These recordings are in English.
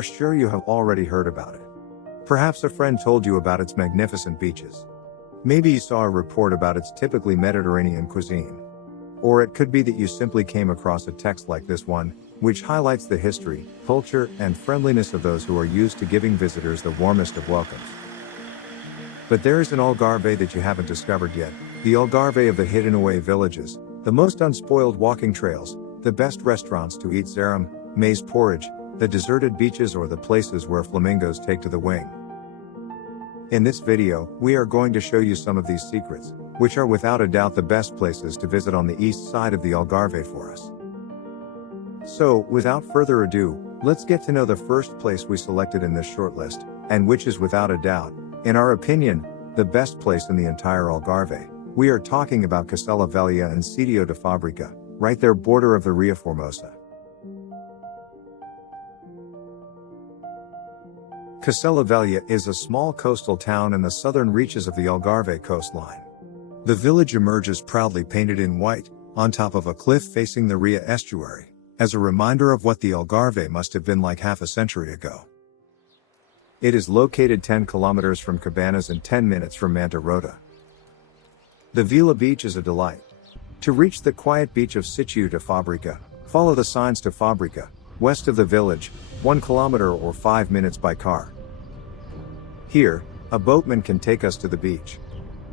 are sure you have already heard about it. Perhaps a friend told you about its magnificent beaches. Maybe you saw a report about its typically Mediterranean cuisine. Or it could be that you simply came across a text like this one, which highlights the history, culture, and friendliness of those who are used to giving visitors the warmest of welcomes. But there is an Algarve that you haven't discovered yet, the Algarve of the hidden away villages, the most unspoiled walking trails, the best restaurants to eat zaram, maize porridge, the deserted beaches, or the places where flamingos take to the wing. In this video, we are going to show you some of these secrets, which are without a doubt the best places to visit on the east side of the Algarve for us. So, without further ado, let's get to know the first place we selected in this short list, and which is without a doubt, in our opinion, the best place in the entire Algarve. We are talking about Cacela Velha and Sítio de Fábrica, right there border of the Ria Formosa. Cacela Velha is a small coastal town in the southern reaches of the Algarve coastline. The village emerges proudly painted in white, on top of a cliff facing the Ria estuary, as a reminder of what the Algarve must have been like half a century ago. It is located 10 kilometers from Cabanas and 10 minutes from Manta Rota. The Vila beach is a delight. To reach the quiet beach of Sítio de Fábrica, follow the signs to Fábrica, west of the village, 1 kilometer or 5 minutes by car. Here, a boatman can take us to the beach.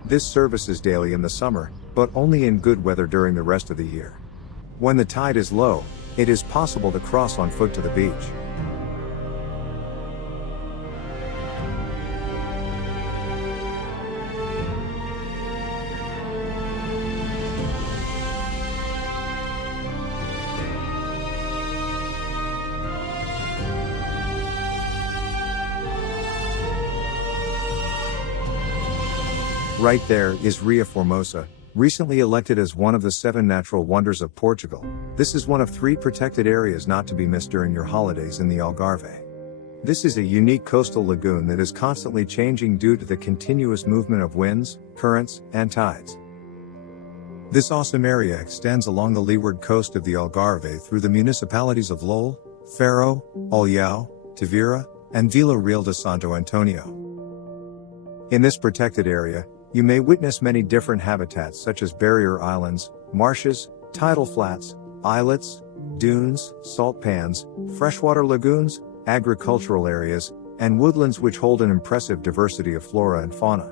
This service is daily in the summer, but only in good weather during the rest of the year. When the tide is low, it is possible to cross on foot to the beach. Right there is Ria Formosa, recently elected as one of the 7 natural wonders of Portugal. This is one of 3 protected areas not to be missed during your holidays in the Algarve. This is a unique coastal lagoon that is constantly changing due to the continuous movement of winds, currents, and tides. This awesome area extends along the leeward coast of the Algarve through the municipalities of Lol, Farol, Olhão, Tavira, and Vila Real de Santo António. In this protected area, you may witness many different habitats such as barrier islands, marshes, tidal flats, islets, dunes, salt pans, freshwater lagoons, agricultural areas, and woodlands which hold an impressive diversity of flora and fauna.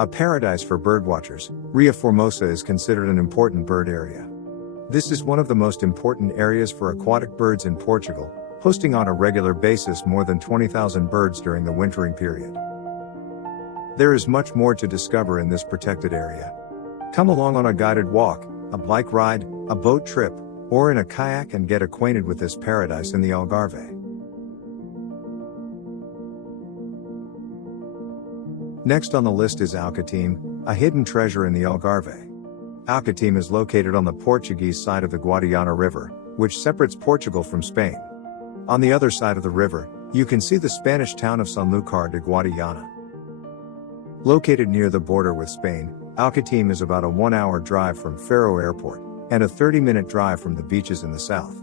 A paradise for birdwatchers, Ria Formosa is considered an important bird area. This is one of the most important areas for aquatic birds in Portugal, hosting on a regular basis more than 20,000 birds during the wintering period. There is much more to discover in this protected area. Come along on a guided walk, a bike ride, a boat trip, or in a kayak and get acquainted with this paradise in the Algarve. Next on the list is Alcoutim, a hidden treasure in the Algarve. Alcoutim is located on the Portuguese side of the Guadiana River, which separates Portugal from Spain. On the other side of the river, you can see the Spanish town of Sanlúcar de Guadiana. Located near the border with Spain, Alcoutim is about a 1-hour drive from Farol Airport, and a 30-minute drive from the beaches in the south.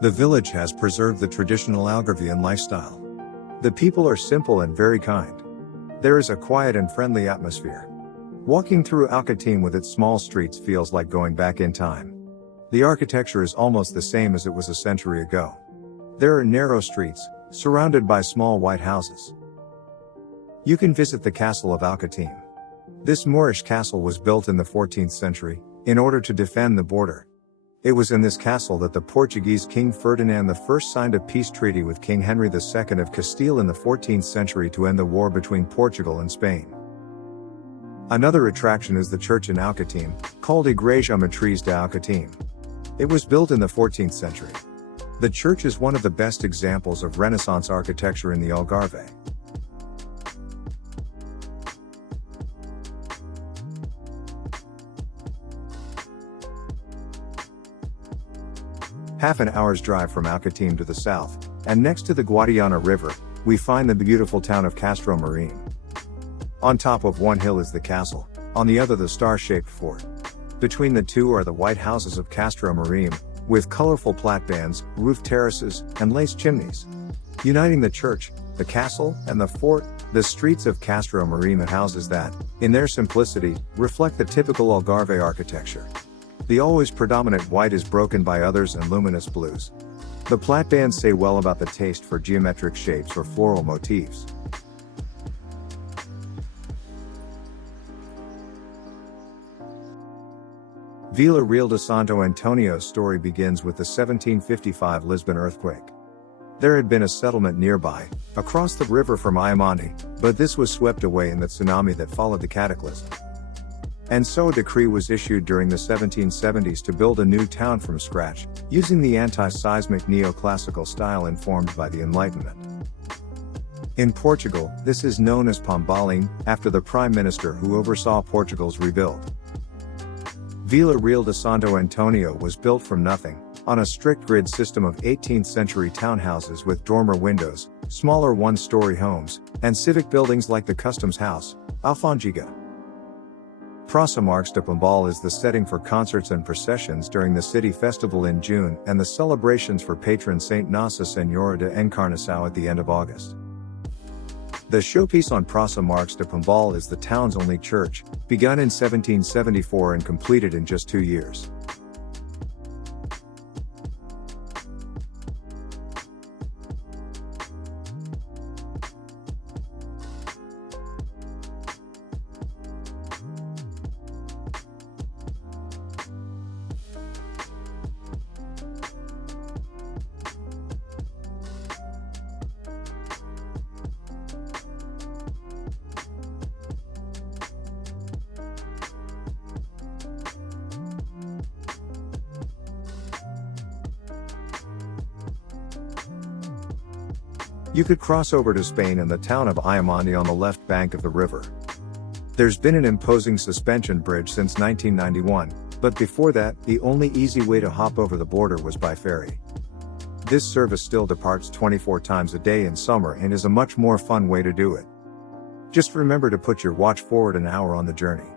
The village has preserved the traditional Algarvian lifestyle. The people are simple and very kind. There is a quiet and friendly atmosphere. Walking through Alcoutim with its small streets feels like going back in time. The architecture is almost the same as it was a century ago. There are narrow streets, surrounded by small white houses. You can visit the castle of Alcoutim. This Moorish castle was built in the 14th century, in order to defend the border. It was in this castle that the Portuguese King Ferdinand I signed a peace treaty with King Henry II of Castile in the 14th century to end the war between Portugal and Spain. Another attraction is the church in Alcoutim, called Igreja Matriz de Alcoutim. It was built in the 14th century. The church is one of the best examples of Renaissance architecture in the Algarve. Half an hour's drive from Alcoutim to the south, and next to the Guadiana River, we find the beautiful town of Castro Marim. On top of one hill is the castle, on the other the star-shaped fort. Between the two are the white houses of Castro Marim, with colorful platbands, roof terraces, and lace chimneys. Uniting the church, the castle, and the fort, the streets of Castro Marim are houses that, in their simplicity, reflect the typical Algarve architecture. The always predominant white is broken by others and luminous blues. The platbands say well about the taste for geometric shapes or floral motifs. Vila Real de Santo Antonio's story begins with the 1755 Lisbon earthquake. There had been a settlement nearby, across the river from Ayamonte, but this was swept away in the tsunami that followed the cataclysm. And so a decree was issued during the 1770s to build a new town from scratch, using the anti-seismic neoclassical style informed by the Enlightenment. In Portugal, this is known as Pombalim, after the prime minister who oversaw Portugal's rebuild. Vila Real de Santo Antonio was built from nothing, on a strict grid system of 18th-century townhouses with dormer windows, smaller one-story homes, and civic buildings like the Customs House, Alfândega. Praça Marques de Pombal is the setting for concerts and processions during the city festival in June and the celebrations for patron Saint Nossa Senhora de Encarnação at the end of August. The showpiece on Praça Marques de Pombal is the town's only church, begun in 1774 and completed in just 2 years. You could cross over to Spain in the town of Ayamonte on the left bank of the river. There's been an imposing suspension bridge since 1991, but before that, the only easy way to hop over the border was by ferry. This service still departs 24 times a day in summer and is a much more fun way to do it. Just remember to put your watch forward an hour on the journey.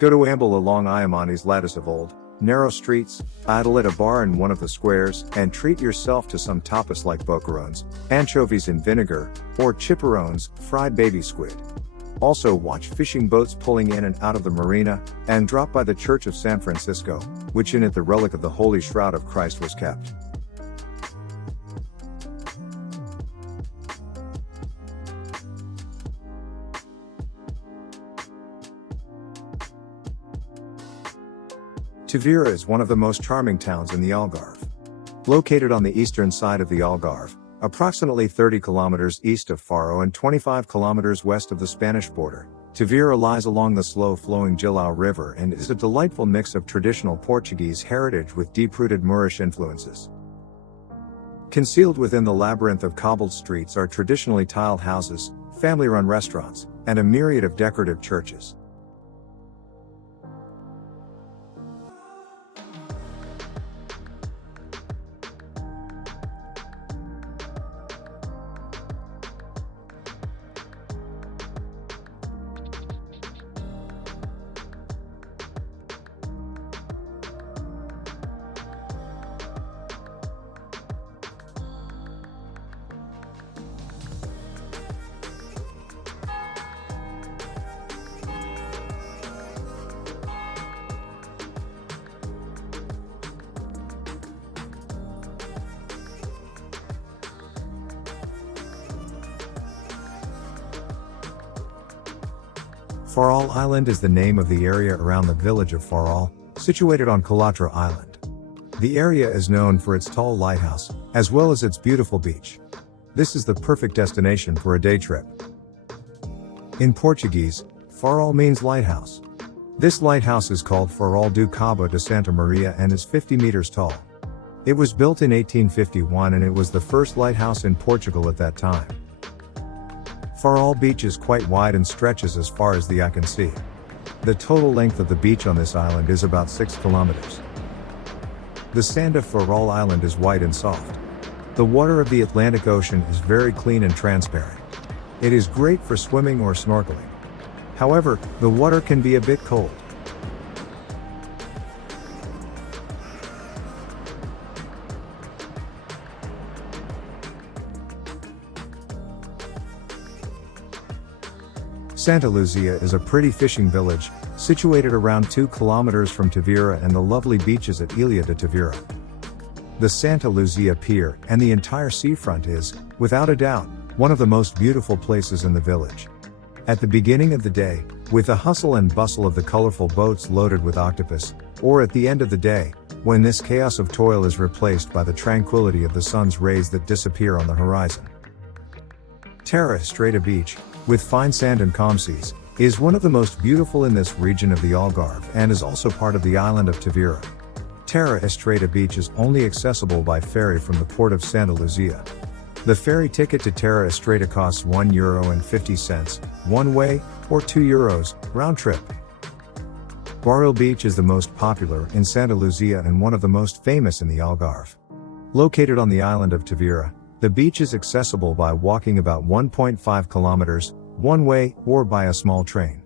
Go to amble along Ayamonte's lattice of old, narrow streets, idle at a bar in one of the squares, and treat yourself to some tapas like boquerones, anchovies in vinegar, or chipperones, fried baby squid. Also watch fishing boats pulling in and out of the marina, and drop by the Church of San Francisco, which in it the relic of the Holy Shroud of Christ was kept. Tavira is one of the most charming towns in the Algarve. Located on the eastern side of the Algarve, approximately 30 kilometers east of Farol and 25 kilometers west of the Spanish border, Tavira lies along the slow-flowing Gilao River and is a delightful mix of traditional Portuguese heritage with deep-rooted Moorish influences. Concealed within the labyrinth of cobbled streets are traditionally tiled houses, family-run restaurants, and a myriad of decorative churches. Farol Island is the name of the area around the village of Farol, situated on Cacela Island. The area is known for its tall lighthouse, as well as its beautiful beach. This is the perfect destination for a day trip. In Portuguese, Farol means lighthouse. This lighthouse is called Farol do Cabo de Santa Maria and is 50 meters tall. It was built in 1851 and it was the first lighthouse in Portugal at that time. Farol Beach is quite wide and stretches as far as the eye can see. The total length of the beach on this island is about 6 kilometers. The sand of Farol Island is white and soft. The water of the Atlantic Ocean is very clean and transparent. It is great for swimming or snorkeling. However, the water can be a bit cold. Santa Luzia is a pretty fishing village, situated around 2 kilometers from Tavira and the lovely beaches at Ilha de Tavira. The Santa Luzia Pier and the entire seafront is, without a doubt, one of the most beautiful places in the village. At the beginning of the day, with the hustle and bustle of the colorful boats loaded with octopus, or at the end of the day, when this chaos of toil is replaced by the tranquility of the sun's rays that disappear on the horizon. Terra Estreta Beach, with fine sand and calm seas, is one of the most beautiful in this region of the Algarve and is also part of the island of Tavira. Terra Estreta Beach is only accessible by ferry from the port of Santa Luzia. The ferry ticket to Terra Estreta costs €1.50, one way, or €2, round trip. Farol Beach is the most popular in Santa Luzia and one of the most famous in the Algarve. Located on the island of Tavira, the beach is accessible by walking about 1.5 kilometers, one way, or by a small train.